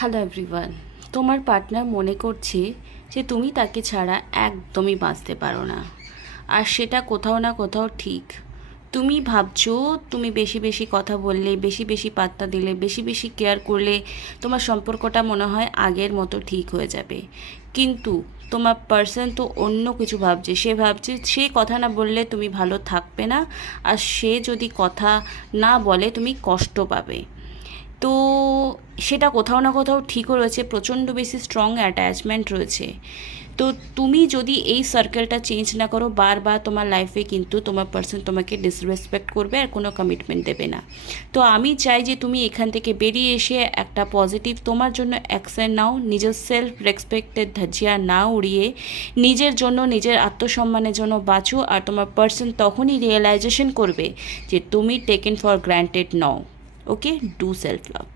Hello everyone. তোমার partner মনে করছে যে তুমি তাকে ছাড়া একদমই বাঁচতে পারো না, আর সেটা কোথাও না কোথাও ঠিক। তুমি ভাবছো তুমি বেশি বেশি কথা বললে, বেশি বেশি পাত্তা দিলে, বেশি বেশি কেয়ার করলে তোমার সম্পর্কটা মনে হয় আগের মতো ঠিক হয়ে যাবে। কিন্তু তোমার পার্সন তো অন্য কিছু ভাবছে। সে ভাবছে সে কথা না বললে তুমি ভালো থাকবে না, আর সে যদি কথা না বলে তুমি কষ্ট পাবে। তো সেটা কোথাও না কোথাও ঠিকও রয়েছে, প্রচণ্ড বেশি স্ট্রং অ্যাটাচমেন্ট রয়েছে। তো তুমি যদি এই সার্কেলটা চেঞ্জ না করো, বারবার তোমার লাইফে কিন্তু তোমার পার্সন তোমাকে ডিসরেসপেক্ট করবে আর কোনো কমিটমেন্ট দেবে না। তো আমি চাই যে তুমি এখান থেকে বেরিয়ে এসে একটা পজিটিভ তোমার জন্য অ্যাকশন নাও, নিজের সেলফ রেসপেক্টের ধাজিয়া না উড়িয়ে নিজের জন্য, নিজের আত্মসম্মানের জন্য বাঁচো। আর তোমার পার্সন তখনই রিয়েলাইজেশন করবে যে তুমি টেকেন ফর গ্র্যান্টেড নও। Okay, do self love.